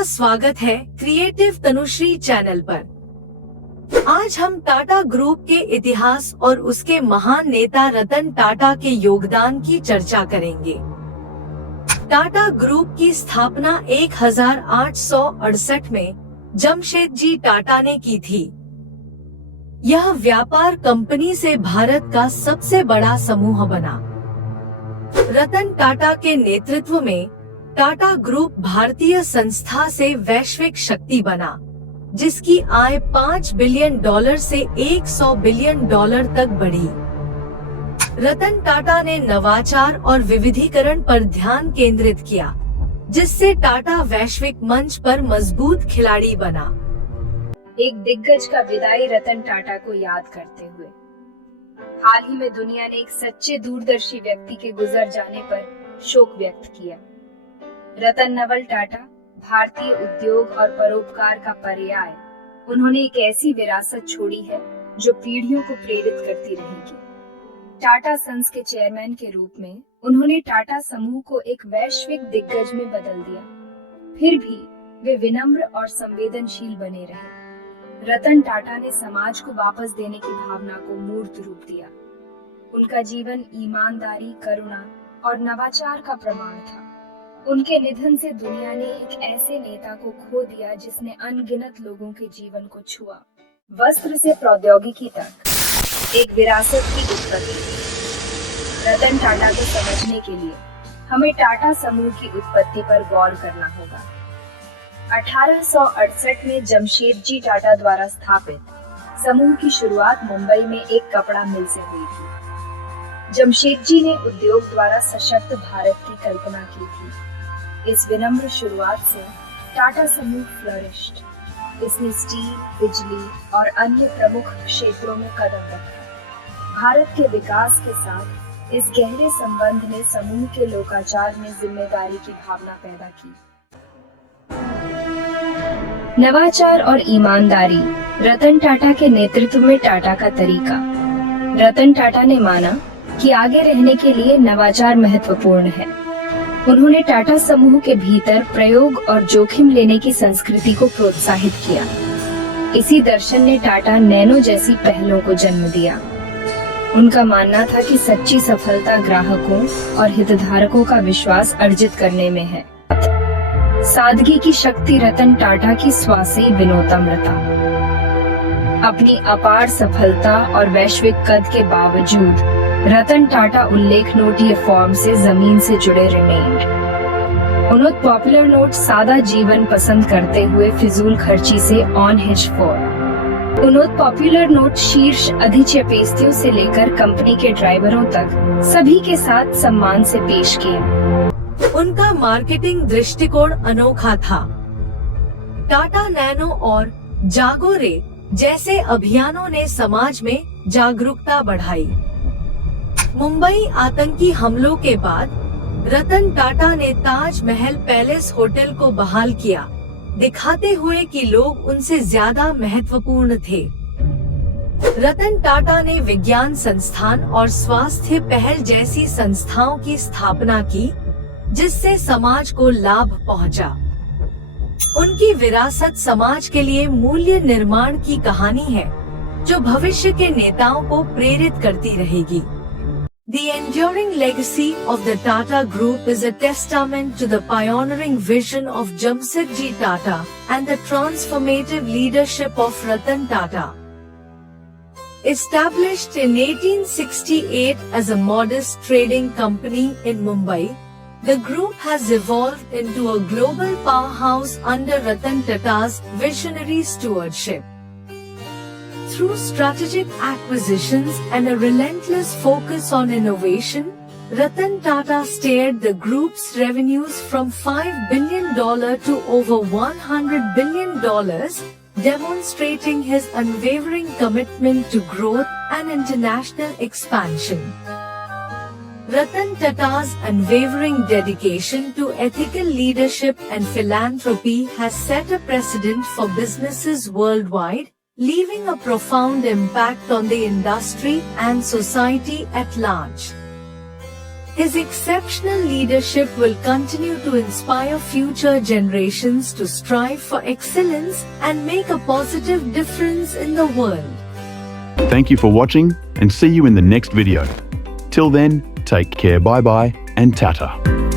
सबका स्वागत है क्रिएटिव तनुश्री चैनल पर। आज हम टाटा ग्रुप के इतिहास और उसके महान नेता रतन टाटा के योगदान की चर्चा करेंगे। टाटा ग्रुप की स्थापना 1868 में जमशेदजी टाटा ने की थी। यह व्यापार कंपनी से भारत का सबसे बड़ा समूह बना। रतन टाटा के नेतृत्व में टाटा ग्रुप भारतीय संस्था से वैश्विक शक्ति बना, जिसकी आय $5 बिलियन से $100 बिलियन तक बढ़ी। रतन टाटा ने नवाचार और विविधीकरण पर ध्यान केंद्रित किया, जिससे टाटा वैश्विक मंच पर मजबूत खिलाड़ी बना। एक दिग्गज का विदाई रतन टाटा को याद करते हुए हाल ही में दुनिया ने एक सच्चे दूरदर्शी व्यक्ति के गुजर जाने पर शोक व्यक्त किया। रतन नवल टाटा भारतीय उद्योग और परोपकार का पर्याय। उन्होंने एक ऐसी विरासत छोड़ी है जो पीढ़ियों को प्रेरित करती रहेगी। टाटा सन्स के चेयरमैन के रूप में उन्होंने टाटा समूह को एक वैश्विक दिग्गज में बदल दिया। फिर भी वे विनम्र और संवेदनशील बने रहे। रतन टाटा ने समाज को वापस देने की भावना को मूर्त रूप दिया। उनका जीवन ईमानदारी, करुणा और नवाचार का प्रमाण था। उनके निधन से दुनिया ने एक ऐसे नेता को खो दिया जिसने अनगिनत लोगों के जीवन को छुआ। वस्त्र से प्रौद्योगिकी तक एक विरासत की उत्पत्ति। रतन टाटा को समझने के लिए हमें टाटा समूह की उत्पत्ति पर गौर करना होगा। 1868 में जमशेदजी टाटा द्वारा स्थापित समूह की शुरुआत मुंबई में एक कपड़ा मिल से हुई थी। जमशेदजी ने उद्योग द्वारा सशक्त भारत की कल्पना की थी। इस विनम्र शुरुआत से टाटा समूह फ्लरिश्ड। इसने स्टील, बिजली और अन्य प्रमुख क्षेत्रों में कदम रखा। भारत के विकास के साथ इस गहरे संबंध ने समूह के लोकाचार में जिम्मेदारी की भावना पैदा की। नवाचार और ईमानदारी। रतन टाटा के नेतृत्व में टाटा का तरीका। रतन टाटा ने माना कि आगे रहने के लिए नवाचार महत्वपूर्ण है। उन्होंने टाटा समूह के भीतर प्रयोग और जोखिम लेने की संस्कृति को प्रोत्साहित किया। इसी दर्शन ने टाटा नैनो जैसी पहलों को जन्म दिया। उनका मानना था कि सच्ची सफलता ग्राहकों और हितधारकों का विश्वास अर्जित करने में है। सादगी की शक्ति। रतन टाटा की स्वासी विनोदामृता। अपनी अपार सफलता और वैश्विक कद के बावजूद रतन टाटा उल्लेख नोटीय फॉर्म से जमीन से जुड़े रिमेन्ड। उन्होंने पॉपुलर नोट सादा जीवन पसंद करते हुए फिजूल खर्ची से ऑन हिच फॉर। उन्होंने पॉपुलर नोट शीर्ष अधिचयपेस्तियों से लेकर कंपनी के ड्राइवरों तक सभी के साथ सम्मान से पेश किए। उनका मार्केटिंग दृष्टिकोण अनोखा था। टाटा नैनो और जागो रे जैसे अभियानों ने समाज में जागरूकता बढ़ाई। मुंबई आतंकी हमलों के बाद रतन टाटा ने ताज महल पैलेस होटल को बहाल किया, दिखाते हुए कि लोग उनसे ज्यादा महत्वपूर्ण थे। रतन टाटा ने विज्ञान संस्थान और स्वास्थ्य पहल जैसी संस्थाओं की स्थापना की, जिससे समाज को लाभ पहुंचा। उनकी विरासत समाज के लिए मूल्य निर्माण की कहानी है, जो भविष्य के नेताओं को प्रेरित करती रहेगी। The enduring legacy of the Tata Group is a testament to the pioneering vision of Jamsetji Tata and the transformative leadership of Ratan Tata. Established in 1868 as a modest trading company in Mumbai, the group has evolved into a global powerhouse under Ratan Tata's visionary stewardship. Through strategic acquisitions and a relentless focus on innovation, Ratan Tata steered the group's revenues from $5 billion to over $100 billion, demonstrating his unwavering commitment to growth and international expansion. Ratan Tata's unwavering dedication to ethical leadership and philanthropy has set a precedent for businesses worldwide, leaving a profound impact on the industry and society at large. His exceptional leadership will continue to inspire future generations to strive for excellence and make a positive difference in the world. Thank you for watching and see you in the next video. Till then, take care, bye bye and tata.